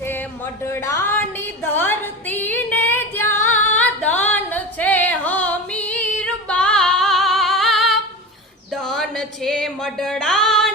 છે મઢડાની ધરતી ને જ્યાં ધન છે હમીર બાપ, ધન છે મઢડા